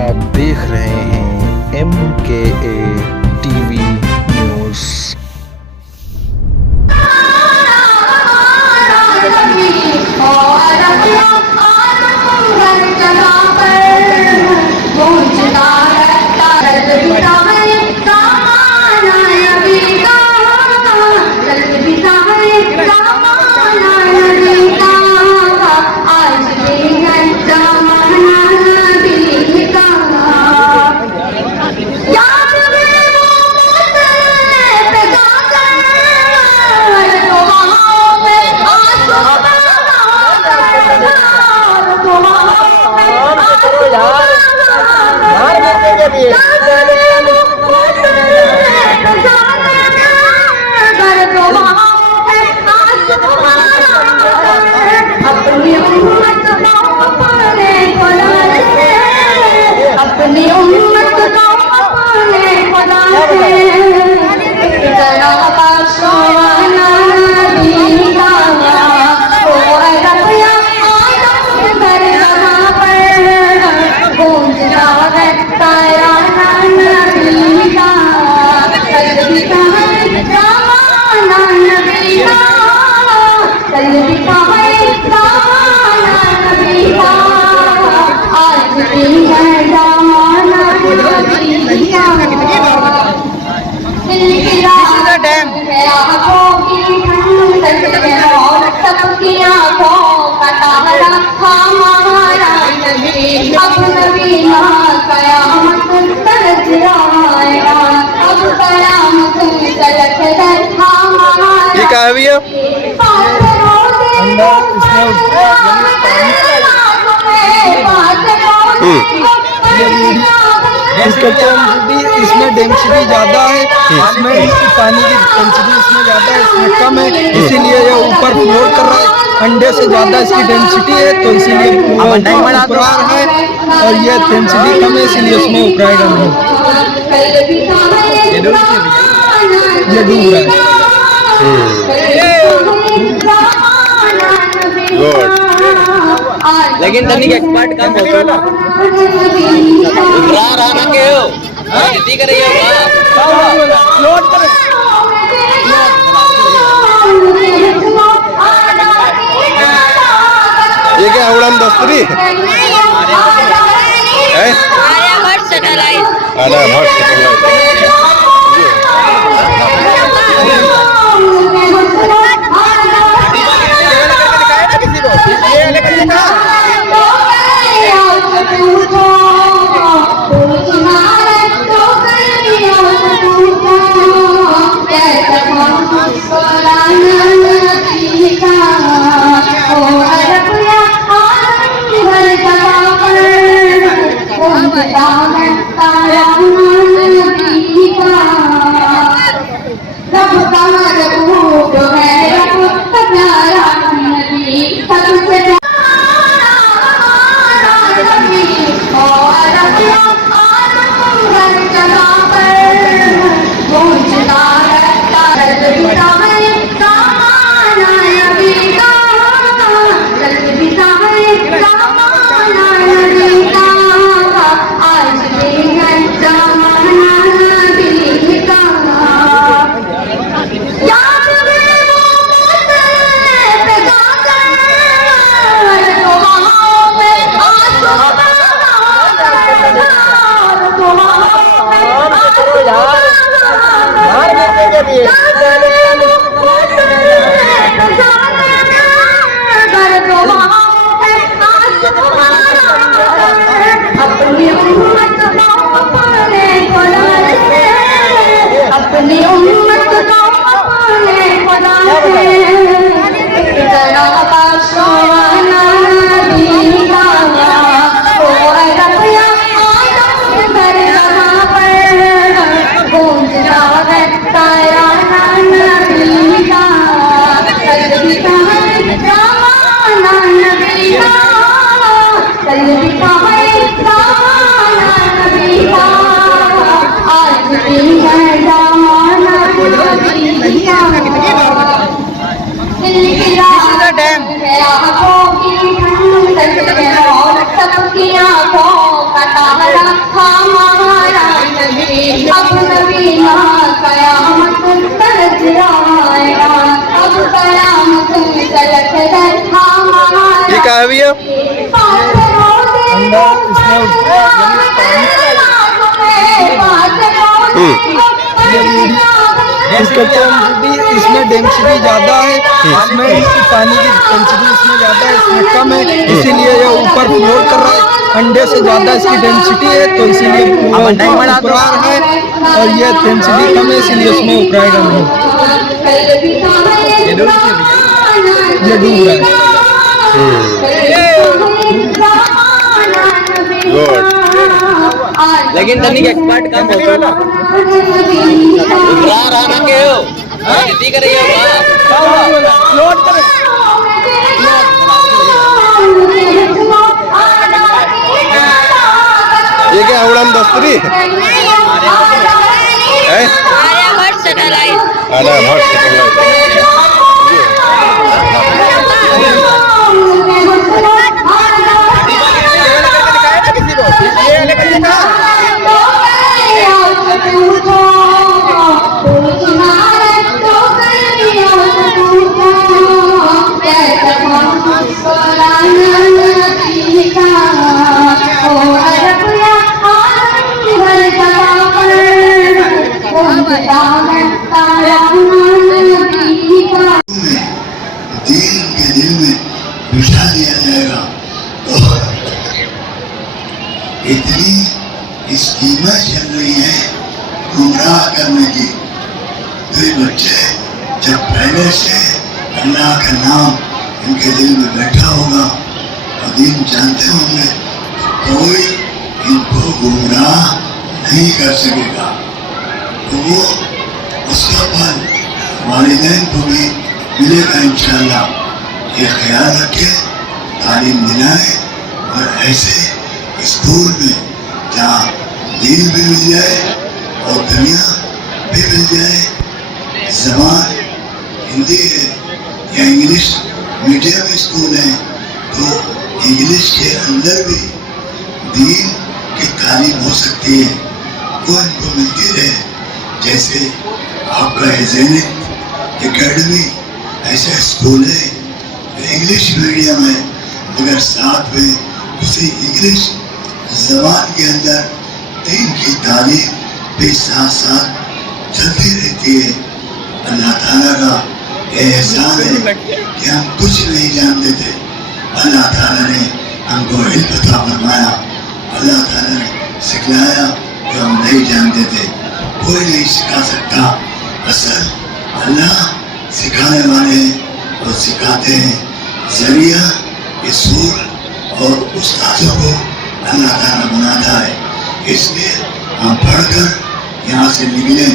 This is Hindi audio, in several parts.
आप देख रहे हैं MKA टीवी न्यूज़। ये क्या है भैया? इसमें डेंसिटी ज़्यादा है, इसमें पानी की डेंसिटी इसमें ज़्यादा है, इसमें कम है, इसीलिए ये ऊपर फ्लोट कर रहा है। अंडे से ज़्यादा इसकी डेंसिटी है तो इसीलिए ऊपर आ रहा है, और ये डेंसिटी कम है इसीलिए उसमें ऊपराएगा नहीं। ये डूब रहा है। लेकिन तनिक एक्सपर्ट काम होता है ना, उतरा रहा के हो खेती कर रही है लोड करे। ये क्या उड़ान दस्तरी है? आर्यभट्ट सैटेलाइट। आर्यभट्ट सैटेलाइट। ठंडा इसमें इसका डेंसिटी इसमें डेंसिटी ज़्यादा है, इसमें इसकी पानी की डेंसिटी इसमें ज़्यादा है, इसमें कम है, इसीलिए ये ऊपर फ्लोट कर रहा है। अंडे से ज़्यादा इसकी डेंसिटी है तो इसीलिए उपरार है, और ये डेंसिटी कम है इसीलिए उसमें उपराएगा नहीं। ये डूब रहा है। गुड। लेकिन तनिक एक्सपर्ट कम हो गया ना, उबरा ना के हो खेती कर रही हो फ्लोट करे। ये क्या उड़ान दस्तरी है? आर्यभट्ट सैटेलाइट। आर्यभट्ट सैटेलाइट। दीन के दिल में बिठा दिया जाएगा। और इतनी स्कीमें चल रही है गुमराह करने की, तो ये बच्चे जब पहले से अल्लाह का नाम इनके दिल में बैठा होगा और दीन जानते होंगे, तो कोई इनको गुमराह नहीं कर सकेगा। तो वो उसका फल वालिदैन को भी मिलेगा इंशाअल्लाह। ये ख्याल रखें, तालीम दिलाएं, और ऐसे स्कूल में जहाँ दीन भी मिल जाए और दुनिया भी मिल जाए। ज़बान हिंदी है या इंग्लिश मीडियम स्कूल है, तो इंग्लिश के अंदर भी दीन की तालीम हो सकती है, वो इनको मिलती रहे। जैसे आपका ज़ैनिक एकेडमी ऐसा स्कूल है, इंग्लिश मीडियम है, मगर साथ में उसी इंग्लिश ज़बान के अंदर दीन की तालीम भी साथ साथ चलती रहती है। अल्लाह ताला का एहसान है कि हम कुछ नहीं जानते थे, अल्लाह ताला ने हमको इल्म अता फरमाया, अल्लाह ताला ने सिखलाया जो हम नहीं जानते थे। कोई नहीं सिखा सकता, असल अल्लाह सिखाने वाले हैं और सिखाते हैं। जरिया स्कूल और उस्तादों को अल्लाह ताला बनाता है, इसलिए हम पढ़कर यहाँ से निकलें,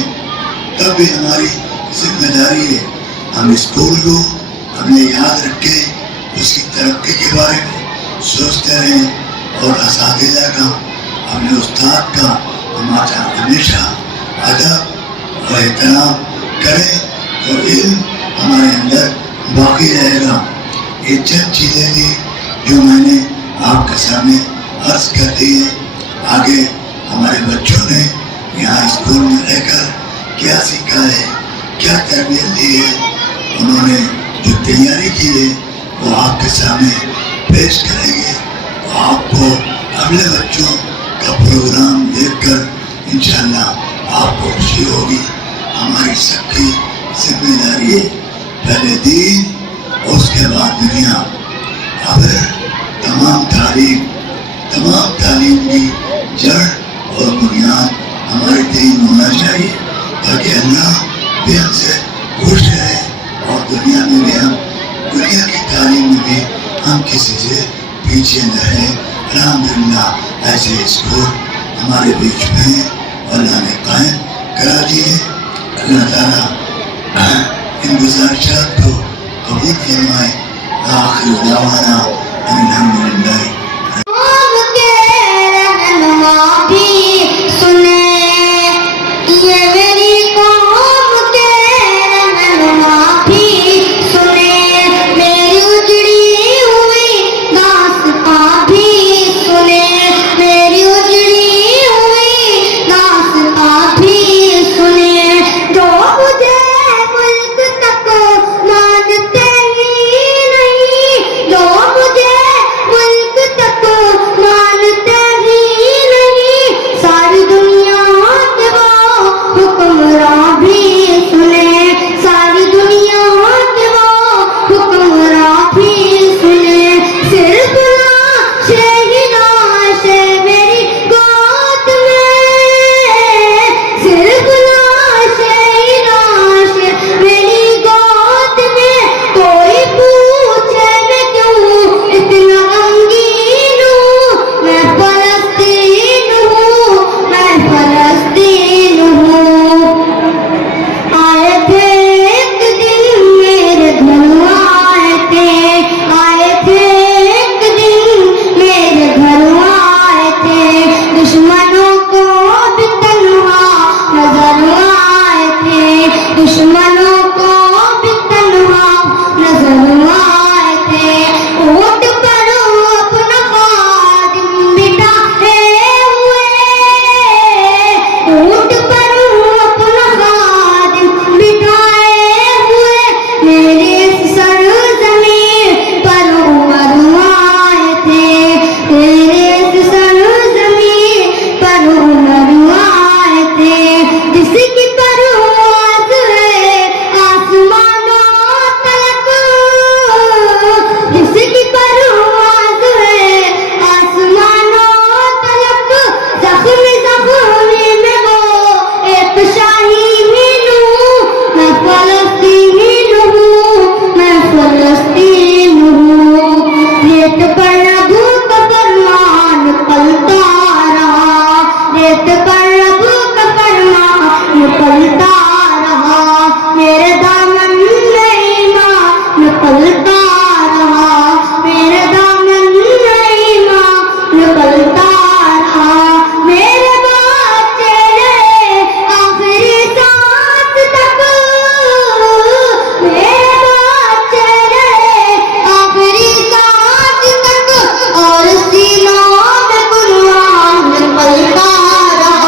तब भी हमारी जिम्मेदारी है हम स्कूल को हमने याद रखें, उसकी तरक्की के बारे में सोचते रहें, और असातिज़ा का अपने उस्ताद का हमारा हमेशा अदब और एहतराम करें, तो इल्म हमारे अंदर बाकी रहेगा। ये चंद चीज़ें थी जो मैंने आपके सामने अर्ज कर दी है। आगे हमारे बच्चों ने यहाँ स्कूल में रहकर क्या सीखा है, क्या तरबियत दी है, उन्होंने जो तैयारी की है वो आपके सामने पेश करेंगे। तो आपको अगले बच्चों का प्रोग्राम देखकर इंशाअल्लाह आपको खुशी होगी। हमारी सबकी जिम्मेदारी है, पहले दीन उसके बाद दुनिया। अब तमाम तालीम की जड़ और बुनियाद हमारे दीन होना चाहिए, ताकि अल्लाह भी हमसे खुश रहे और दुनिया में भी हम दुनिया की तालीम में भी हम किसी से पीछे न रहें। अल्हम्दुलिल्लाह ऐसे स्कूल हमारे बीच में अल्लाह ने कायम करा दिए। अल्लाह ताला इन गुज़ारिशात को कबूल फरमाए। आखिर दावाना अल्हम्दुलिल्लाह। मुझे मुल्क तक हिदायत पर रब का फरमान निकलता रहा, मेरे दामन में ईमान निकलता रहा, मेरे दामन में ईमान निकलता रहा, मेरे बच्चे ने आखिरी सांस तक, मेरे बच्चे ने आखिरी सांस तक और सीनों में कुर्बान निकलता रहा।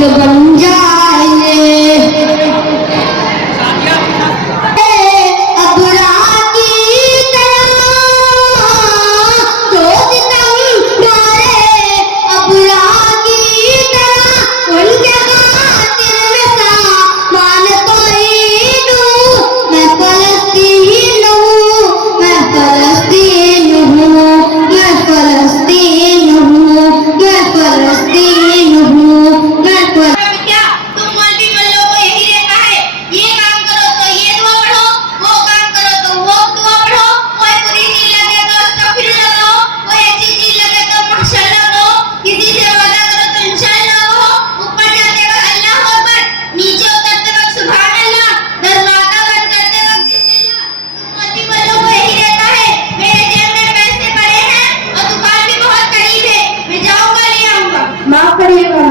दिल बन जाएंगे। अबरा की तरह जो सितम ढारे, अबरा की तरह उनके खातिर में सामान कोई दूं। मैं फलस्तीन हूँ, मैं फलस्तीन हूँ, मैं फलस्तीन हूँ, मैं फलस्तीन हूँ, मैं क्या तुम मौलवी मल्लों को यही रहता है, ये काम करो तो ये दुआ पढ़ो, वो काम करो तो वो दुआ पढ़ो, कोई बुरी चीज लगे तो अस्तगफिरुल्लाह कहो, कोई अच्छी चीज लगे तो माशाअल्लाह कहो, किसी से वादा करो तो इंशाअल्लाह कहो, ऊपर जाते वक्त अल्लाह अकबर, नीचे उतरते वक्त सुभान अल्लाह, दरवाजा बंद करते वक्त बिस्मिल्लाह। तुम मौलवी मल्लों को यही रहता है, मेरे जेब में पैसे पड़े हैं और दुकान भी बहुत करीब है, मैं जाऊंगा ले आऊंगा। माफ करिएगा।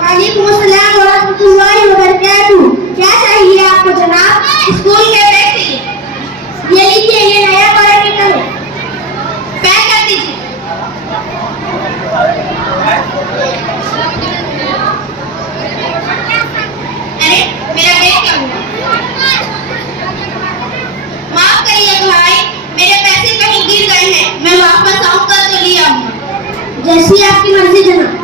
वालेकुम अस्सलाम व रहमतुल्लाहि व बरकातुहू। क्या चाहिए आपको जनाब? स्कूल के बैग चाहिए। ये लीजिए, ये नया क्वालिटी का है, पैक कर दीजिए। अरे मेरा बैग क्या हुआ? माफ करिए भाई, मेरे पैसे कहीं गिर गए हैं, मैं वापस आऊंगा तो ले आऊंगा। जैसी आपकी मर्जी जनाब।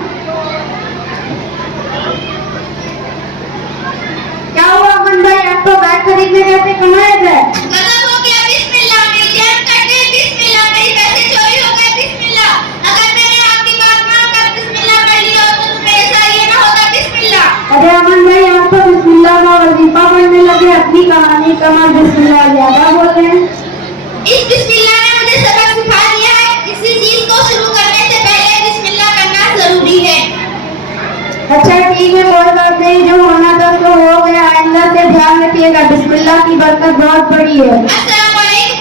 क्या हुआ अमन भाई, आप तो बैग खरीदने गए थे, कमाए गए? गजब हो गया, बिस्मिल्लाह, मेरी जेब कट गई, बिस्मिल्लाह, मेरे पैसे चोरी हो गए, बिस्मिल्लाह। अगर मैंने आपकी बात मानकर बिस्मिल्लाह कर लिया होता तो मेरे साथ ये ना होता, बिस्मिल्लाह। अरे अमन भाई, आप तो बिस्मिल्लाह का वजीफा पढ़ने लगे, अपनी कहानी कमा बिस्मिल्लाह ज्यादा बोल रहे हैं। इस बिस्मिल्लाह ने मुझे सबक सिखा दिया है, किसी चीज को शुरू करने से पहले बिस्मिल्लाह करना जरूरी है। अच्छा ठीक है, कोई बात नहीं, जो होना था तो हो गया, आइंदा से ध्यान रखिएगा, बिस्मिल्लाह की बरकत बहुत बड़ी है। अस्सलाम वालेकुम।